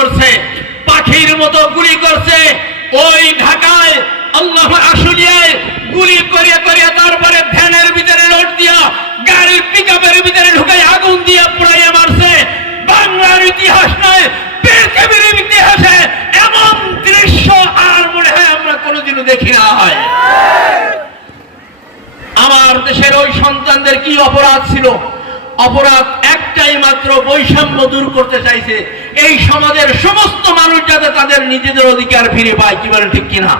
করছে, পাখির মতো গুলি করছে। ওই ঢাকায় আল্লাহ আশুলিয়ায় গুলি করিয়া করিয়া তারপরে ভ্যানের ভিতরে লোড দিয়া, গাড়ির পিকআপের ভিতরে ঢুকাই আগুন দিয়া পুড়াইয়া মারছে। বাংলার ইতিহাস নয়, পৃথিবীর ইতিহাসে এমন দৃশ্য আর মনে হয় আমরা কোনোদিনও দেখি না হয় আমার দেশের ওই সন্তানদের কি অপরাধ ছিল? অপরাধ দূর করতে চাইছে। এই সমাজের সমস্ত মানুষ যাতে তাদের নিজেদের অধিকার ফিরে পায়, কি বলে ঠিক কিনা?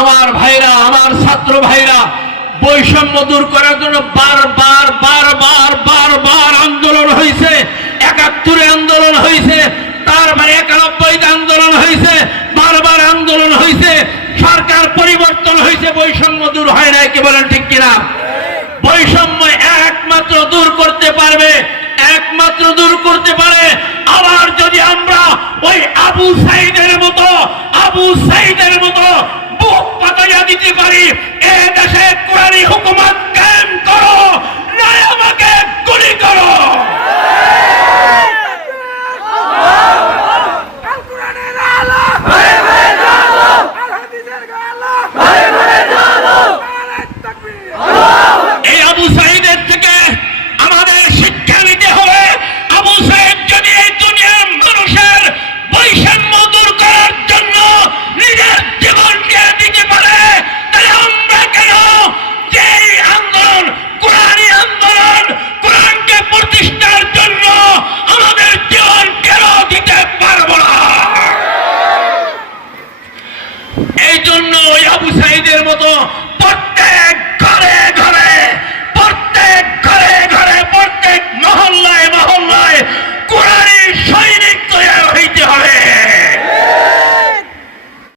আমার ভাইরা, আমার ছাত্র ভাইরা, বৈষম্য দূর করার জন্য বারবার বারবার বারবার আন্দোলন হয়েছে। একাত্তরে আন্দোলন হয়েছে তারপরে একানব্বইতে আন্দোলন হয়েছে, বারবার আন্দোলন হয়েছে, সরকার পরিবর্তন হয়েছে, বৈষম্য দূর হয় না কি বলেন ঠিক কিনা? বৈষম্য একমাত্র দূর করতে পারবে একমাত্র দূর করতে পারে। আবার যদি আমরা ওই আবু সাইদের মতো, আবু সাইদের মতো বুক পাতাইয়া দিতে পারি, এ দেশে কোরআনী হুকুমা এই জন্য ওই আবু সাইদের মতো